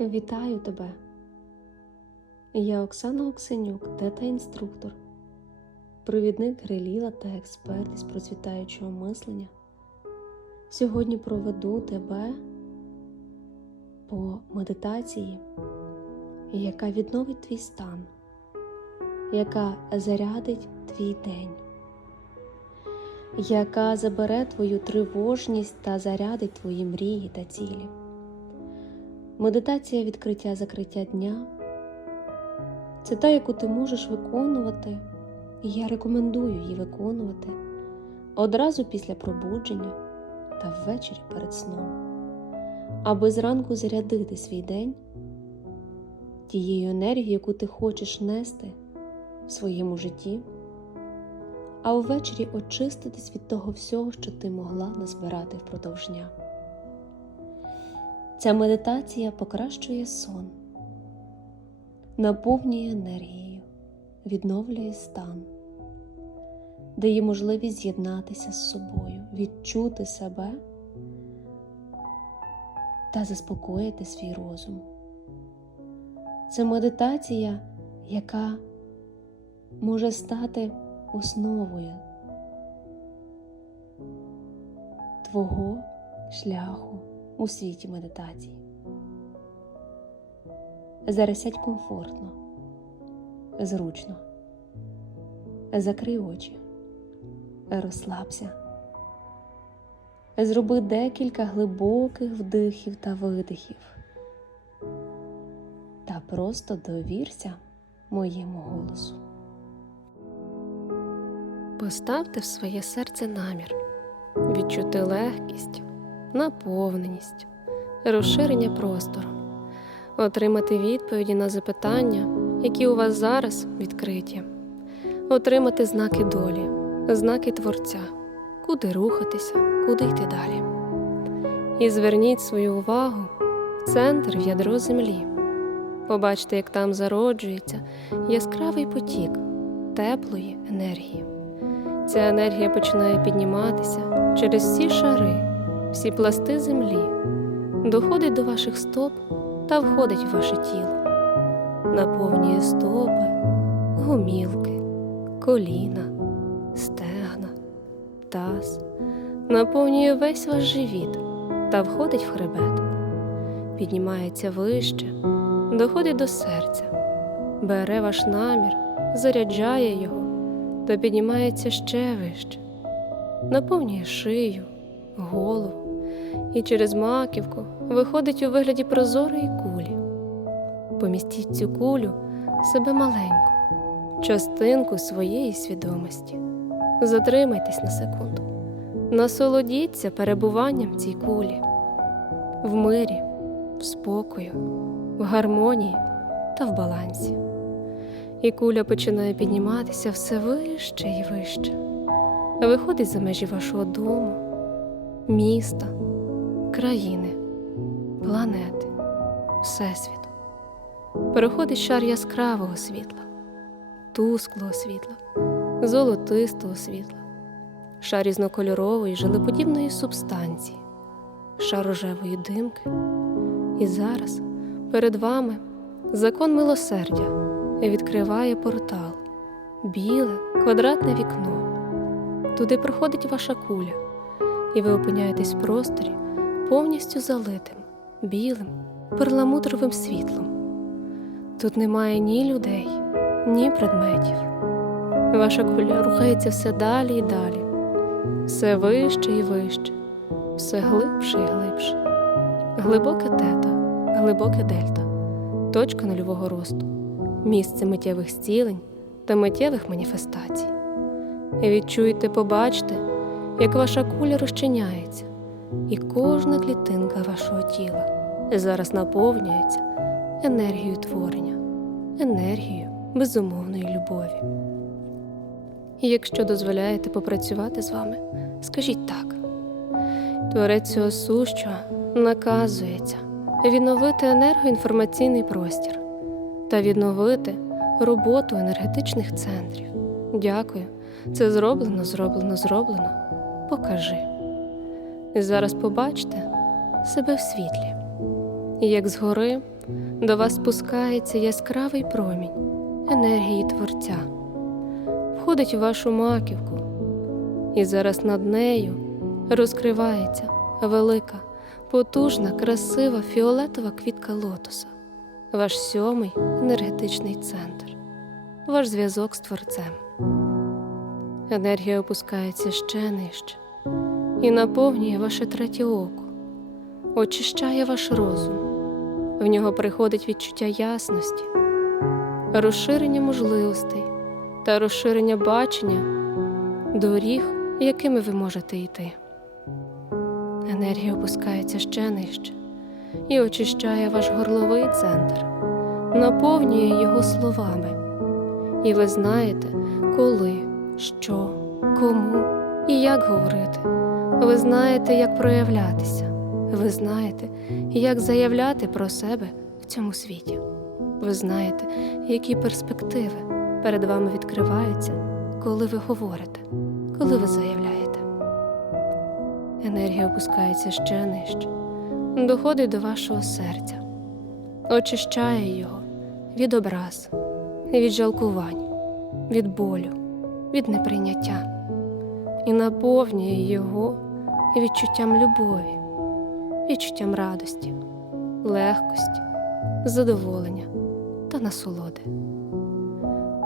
Вітаю тебе. Я Оксана Оксенюк, тета-інструктор, провідник реліла та експерт із процвітаючого мислення. Сьогодні проведу тебе по медитації, яка відновить твій стан, яка зарядить твій день, яка забере твою тривожність та зарядить твої мрії та цілі. Медитація відкриття закриття дня це та, яку ти можеш виконувати, і я рекомендую її виконувати одразу після пробудження та ввечері перед сном, аби зранку зарядити свій день тією енергією, яку ти хочеш нести в своєму житті, а ввечері очиститись від того всього, що ти могла назбирати впродовж дня. Ця медитація покращує сон, наповнює енергією, відновлює стан, дає можливість з'єднатися з собою, відчути себе та заспокоїти свій розум. Це медитація, яка може стати основою твого шляху у світі медитації. Зараз сядь комфортно, зручно, закрий очі, розслабся, зроби декілька глибоких вдихів та видихів та просто довірся моєму голосу. Поставте в своє серце намір, відчути легкість наповненість, розширення простору, отримати відповіді на запитання, які у вас зараз відкриті, отримати знаки долі, знаки Творця, куди рухатися, куди йти далі. І зверніть свою увагу в центр в ядро землі. Побачте, як там зароджується яскравий потік теплої енергії. Ця енергія починає підніматися через всі шари всі пласти землі, доходить до ваших стоп та входить в ваше тіло, наповнює стопи, гумілки, коліна, стегна, таз, наповнює весь ваш живіт та входить в хребет, піднімається вище, доходить до серця, бере ваш намір, заряджає його та піднімається ще вище, наповнює шию голову і через маківку виходить у вигляді прозорої кулі. Помістіть цю кулю себе маленьку, частинку своєї свідомості. Затримайтесь на секунду, насолодіться перебуванням цій кулі, в мирі, в спокою, в гармонії та в балансі. І куля починає підніматися все вище і вище, виходить за межі вашого дому міста, країни, планети, Всесвіту. Переходить шар яскравого світла, тусклого світла, золотистого світла, шар різнокольорової жилеподібної субстанції, шар рожевої димки. І зараз перед вами закон милосердя відкриває портал, біле квадратне вікно. Туди проходить ваша куля і ви опиняєтесь в просторі повністю залитим, білим, перламутровим світлом. Тут немає ні людей, ні предметів. Ваша куля рухається все далі і далі, все вище і вище, все глибше і глибше. Глибоке тета, глибоке дельта, точка нульового росту, місце миттєвих зцілень та миттєвих маніфестацій. Відчуйте, побачте як ваша куля розчиняється, і кожна клітинка вашого тіла зараз наповнюється енергією творення, енергією безумовної любові. І якщо дозволяєте попрацювати з вами, скажіть так: Творець цього сущого наказується відновити енергоінформаційний простір та відновити роботу енергетичних центрів. Дякую, це зроблено, зроблено, зроблено покажи. Зараз побачте себе в світлі, і як згори до вас спускається яскравий промінь енергії Творця, входить у вашу маківку, і зараз над нею розкривається велика, потужна, красива фіолетова квітка лотоса, ваш сьомий енергетичний центр, ваш зв'язок з Творцем. Енергія опускається ще нижче і наповнює ваше третє око, очищає ваш розум. В нього приходить відчуття ясності, розширення можливостей та розширення бачення доріг, якими ви можете йти. Енергія опускається ще нижче і очищає ваш горловий центр, наповнює його словами. І ви знаєте, коли, що, кому і як говорити. Ви знаєте, як проявлятися. Ви знаєте, як заявляти про себе в цьому світі. Ви знаєте, які перспективи перед вами відкриваються, коли ви говорите, коли ви заявляєте. Енергія опускається ще нижче, доходить до вашого серця, очищає його від образ, від жалкувань, від болю, від неприйняття і наповнює його відчуттям любові, відчуттям радості, легкості, задоволення та насолоди.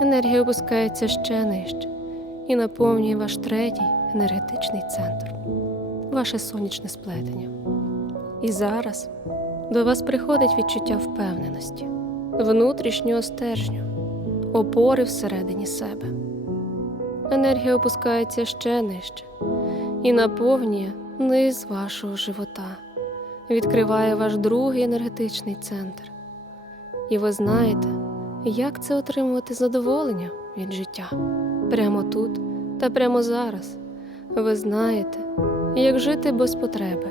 Енергія опускається ще нижче і наповнює ваш третій енергетичний центр, ваше сонячне сплетення. І зараз до вас приходить відчуття впевненості, внутрішнього стержню, опори всередині себе. Енергія опускається ще нижче і наповнює низ вашого живота, відкриває ваш другий енергетичний центр. І ви знаєте, як це отримувати задоволення від життя прямо тут та прямо зараз. Ви знаєте, як жити без потреби,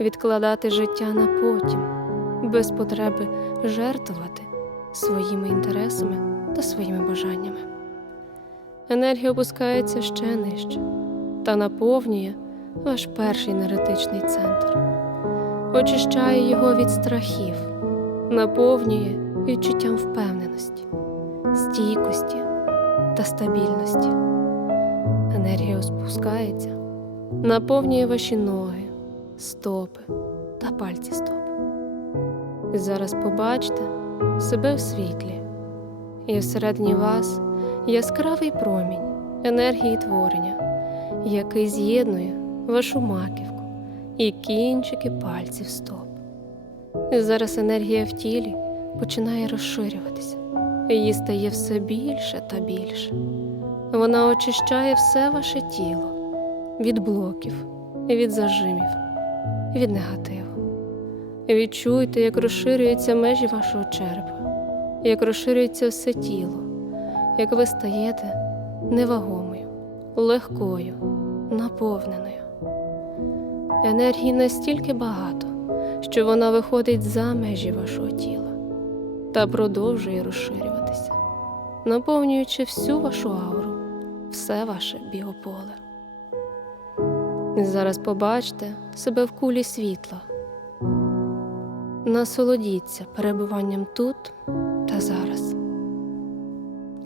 відкладати життя на потім, без потреби жертвувати своїми інтересами та своїми бажаннями. Енергія опускається ще нижче та наповнює ваш перший енергетичний центр, очищає його від страхів, наповнює відчуттям впевненості, стійкості та стабільності. Енергія спускається, наповнює ваші ноги, стопи та пальці стоп. Зараз побачте себе в світлі, і всередині вас яскравий промінь енергії творення, який з'єднує вашу маківку і кінчики пальців стоп. Зараз енергія в тілі починає розширюватися, її стає все більше та більше. Вона очищає все ваше тіло від блоків, від зажимів, від негативу. Відчуйте, як розширюються межі вашого черепа, як розширюється все тіло, як ви стаєте невагомою, легкою, наповненою. Енергії настільки багато, що вона виходить за межі вашого тіла та продовжує розширюватися, наповнюючи всю вашу ауру, все ваше біополе. Зараз побачте себе в кулі світла. Насолодіться перебуванням тут.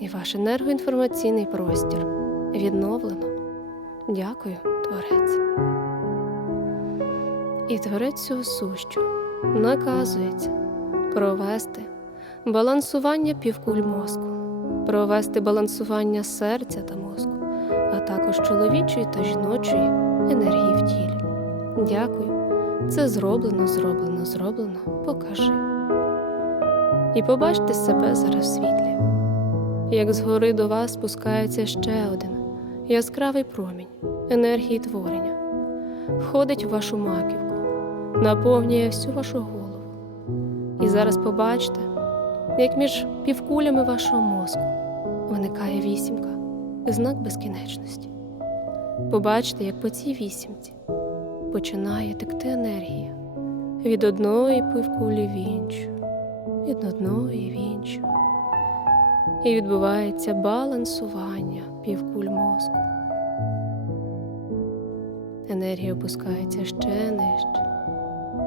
І ваш енергоінформаційний простір відновлено. Дякую, Творець. І творець цього сущу наказується провести балансування півкуль мозку, провести балансування серця та мозку, а також чоловічої та жіночої енергії в тілі. Дякую. Це зроблено, зроблено, зроблено. Покажи. І побачте себе зараз в світлі. Як згори до вас спускається ще один яскравий промінь енергії творення, входить в вашу маківку, наповнює всю вашу голову. І зараз побачте, як між півкулями вашого мозку виникає вісімка, знак безкінечності. Побачте, як по цій вісімці починає текти енергія від одної півкулі в іншу, від одної в іншу. І відбувається балансування півкуль мозку. Енергія опускається ще нижче,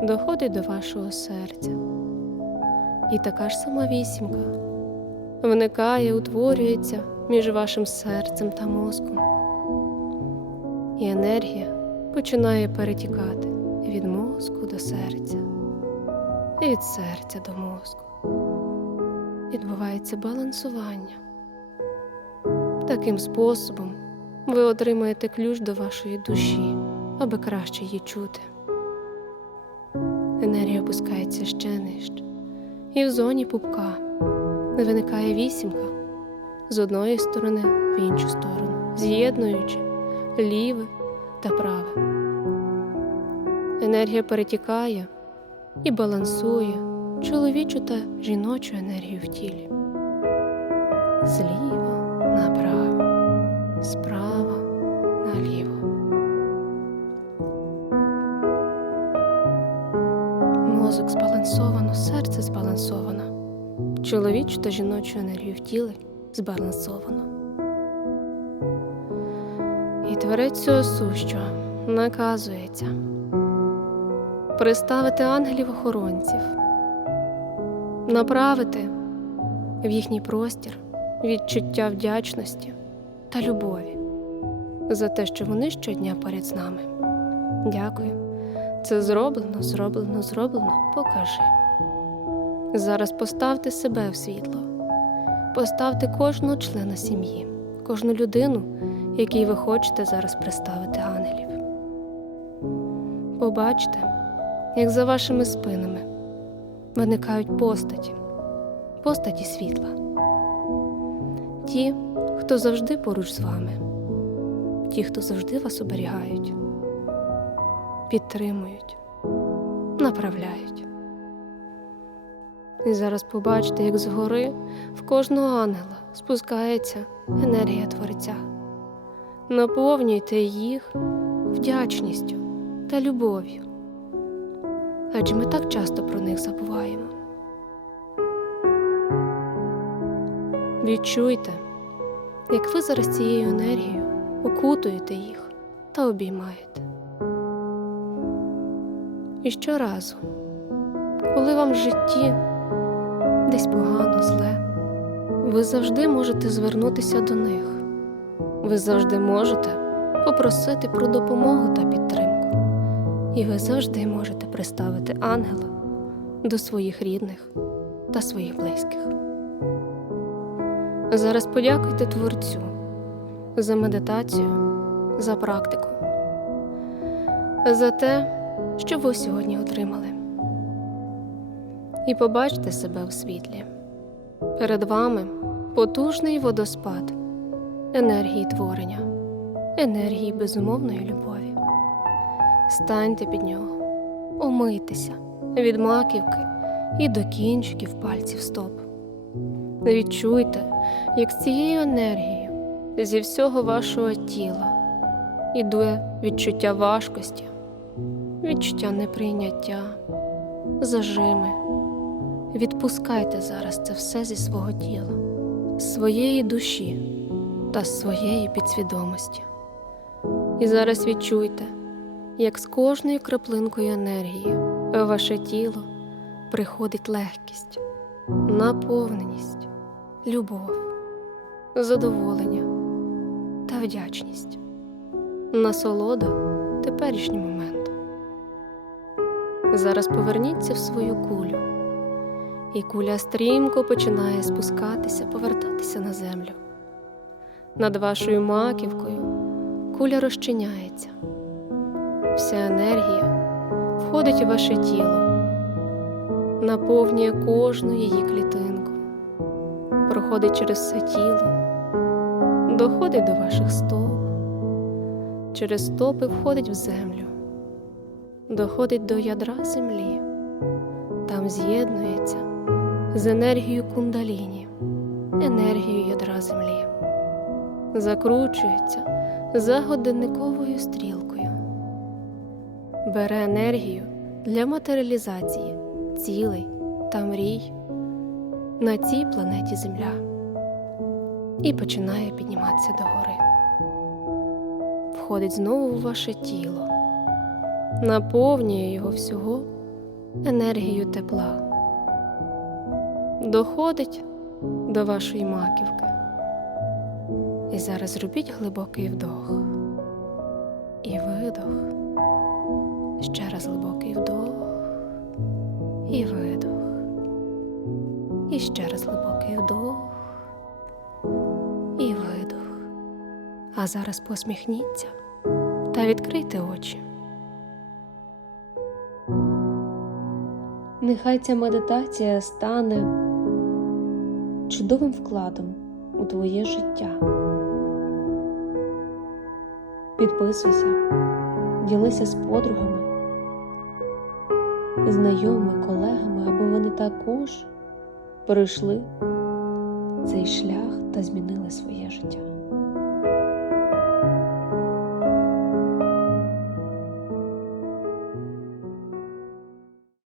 доходить до вашого серця, І така ж сама вісімка виникає, утворюється між вашим серцем та мозком. І енергія починає перетікати від мозку до серця, і від серця до мозку. Відбувається балансування. Таким способом ви отримаєте ключ до вашої душі, аби краще її чути. Енергія опускається ще нижче, і в зоні пупка виникає вісімка з одної сторони в іншу сторону, з'єднуючи ліве та праве. Енергія перетікає і балансує чоловічу та жіночу енергію в тілі. Зліва направо, справа наліво. Мозок збалансовано, серце збалансовано. Чоловічу та жіночу енергію в тілі збалансовано. І творець цього сущого наказується приставити ангелів-охоронців, направити в їхній простір відчуття вдячності та любові за те, що вони щодня поряд з нами. Дякую. Це зроблено, зроблено, зроблено. Покажи. Зараз поставте себе в світло, поставте кожного члена сім'ї, кожну людину, якій ви хочете зараз представити ангелів. Побачте, як за вашими спинами виникають постаті, постаті світла. Ті, хто завжди поруч з вами, ті, хто завжди вас оберігають, підтримують, направляють. І зараз побачите, як згори в кожного ангела спускається енергія Творця. Наповнюйте їх вдячністю та любов'ю. Адже ми так часто про них забуваємо. Відчуйте, як ви зараз цією енергією окутуєте їх та обіймаєте. І щоразу, коли вам в житті десь погано, зле, ви завжди можете звернутися до них. Ви завжди можете попросити про допомогу та підтримку. І ви завжди можете приставити ангела до своїх рідних та своїх близьких. Зараз подякуйте Творцю за медитацію, за практику, за те, що ви сьогодні отримали. І побачте себе в світлі. Перед вами потужний водоспад енергії творення, енергії безумовної любові. Станьте під нього, омийтеся від маківки і до кінчиків пальців стоп. Відчуйте, як з цією енергією зі всього вашого тіла іде відчуття важкості, відчуття неприйняття, зажими. Відпускайте зараз це все зі свого тіла, своєї душі та своєї підсвідомості. І зараз відчуйте, як з кожною краплинкою енергії в ваше тіло приходить легкість, наповненість, любов, задоволення та вдячність, насолода теперішнього моменту. Зараз поверніться в свою кулю, і куля стрімко починає спускатися, повертатися на землю. Над вашою маківкою куля розчиняється. Вся енергія входить у ваше тіло, наповнює кожну її клітинку, проходить через все тіло, доходить до ваших стоп, через стопи входить в землю, доходить до ядра землі, там з'єднується з енергією кундаліні, енергією ядра землі, закручується за годинниковою стрілкою, бере енергію для матеріалізації цілей та мрій на цій планеті Земля і починає підніматися догори. Входить знову в ваше тіло, наповнює його всього енергією тепла, доходить до вашої маківки. І зараз зробіть глибокий вдох і видох. Ще раз глибокий вдох і видох. І ще раз глибокий вдох і видох. А зараз посміхніться та відкрийте очі. Нехай ця медитація стане чудовим вкладом у твоє життя. Підписуйся, ділися з подругами, знайомими, колегами, аби вони також пройшли цей шлях та змінили своє життя.